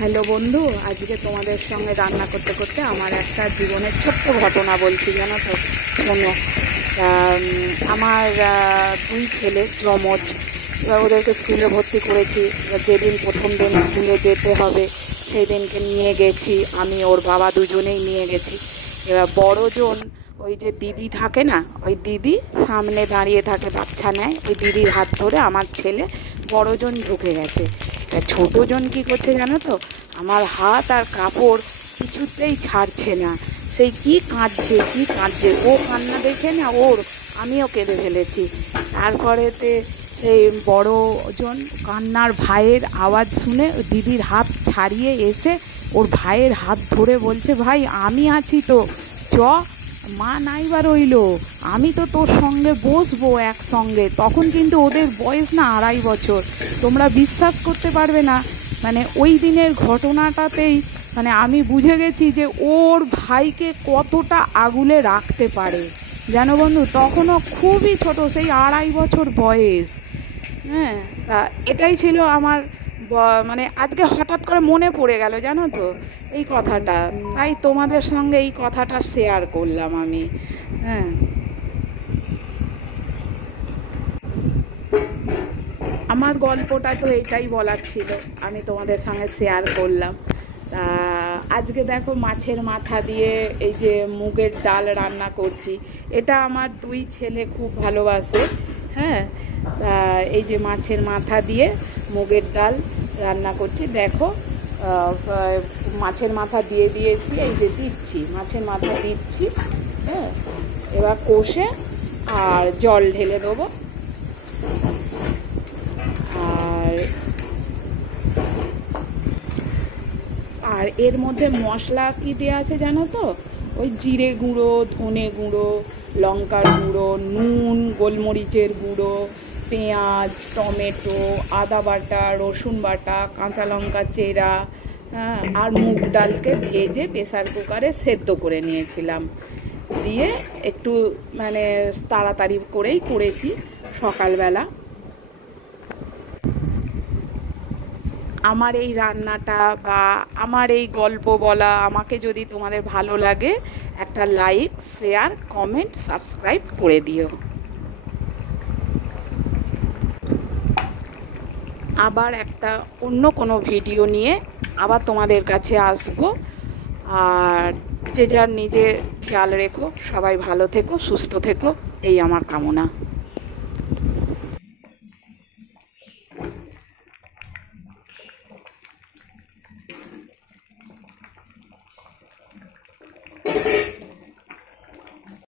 Hello বন্ধু, আজকে তোমাদের সঙ্গে রান্না করতে করতে আমার একটা জীবনের ছোট্ট ঘটনা বলছি, জানো তো? শোনো। আমার দুই ছেলে যমজ। এবার ওদেরকে স্কুলে ভর্তি করেছি। এবার যেদিন প্রথম দিন স্কুলে যেতে হবে সেই দিনকে নিয়ে গেছি, আমি ওর বাবা দুজনেই নিয়ে গেছি। এবার বড়জন, ওই যে দিদি থাকে না, ওই দিদি সামনে দাঁড়িয়ে থাকে, বাচ্চা নেয়, ওই দিদির হাত ধরে আমার ছেলে বড়জন ঢুকে গেছে। তা ছোটোজন কী করছে জানো তো? আমার হাত আর কাপড় কিছুতেই ছাড়ছে না। সেই কি কাঁদছে, ও কান্না দেখে না আমিও কেঁদে ফেলেছি। তারপরেতে সেই বড়জন কান্নার ভাইয়ের আওয়াজ শুনে দিদির হাত ছাড়িয়ে এসে ওর ভাইয়ের হাত ধরে বলছে, ভাই আমি আছি তো, চ, মা নাইবার রইলো, আমি তো তোর সঙ্গে বসবো একসঙ্গে। তখন কিন্তু ওদের বয়স না 2.5 বছর। তোমরা বিশ্বাস করতে পারবে না, মানে ওই দিনের ঘটনাটাতেই মানে আমি বুঝে গেছি যে ওর ভাইকে কতটা আগলে রাখতে পারে। জানো বন্ধু, তখনও খুবই ছোট, সেই 2.5 বছর বয়স। হ্যাঁ, তা এটাই ছিল আমার মানে আজকে হঠাৎ করে মনে পড়ে গেল, জানো তো, এই কথাটা। তাই তোমাদের সঙ্গে এই কথাটা শেয়ার করলাম আমি। হ্যাঁ, আমার গল্পটা তো এইটাই বলার ছিল, আমি তোমাদের সঙ্গে শেয়ার করলাম। তা আজকে দেখো মাছের মাথা দিয়ে এই যে মুগের ডাল রান্না করছি। এটা আমার দুই ছেলে খুব ভালোবাসে। হ্যাঁ, তা এই যে মাছের মাথা দিয়ে মুগের ডাল রান্না করছি, দেখো। মাছের মাথা দিয়ে দিয়েছি, এই যে দিচ্ছি, মাছের মাথা দিচ্ছি। হ্যাঁ, এবার কষে আর জল ঢেলে দেবো। আর আর এর মধ্যে মশলা কি দেওয়া আছে জানো তো? ওই জিরে গুঁড়ো, ধনে গুঁড়ো, লঙ্কার গুঁড়ো, নুন, গোলমরিচের গুঁড়ো, পেঁয়াজ, টমেটো, আদা বাটা, রসুন বাটা, কাঁচা লঙ্কা চেরা, হ্যাঁ, আর মুগ ডালকে ভেজে প্রেসার কুকারে সেদ্ধ করে নিয়েছিলাম। দিয়ে একটু মানে তাড়াতাড়ি করেই করেছি সকালবেলা। আমার এই রান্নাটা বা আমার এই গল্প বলা আমাকে যদি তোমাদের ভালো লাগে, একটা লাইক, শেয়ার, কমেন্ট, সাবস্ক্রাইব করে দিও। আবার একটা অন্য কোনো ভিডিও নিয়ে আবার তোমাদের কাছে আসবো। আর যে যার নিজের খেয়াল রেখো, সবাই ভালো থেকো, সুস্থ থেকো, এই আমার কামনা।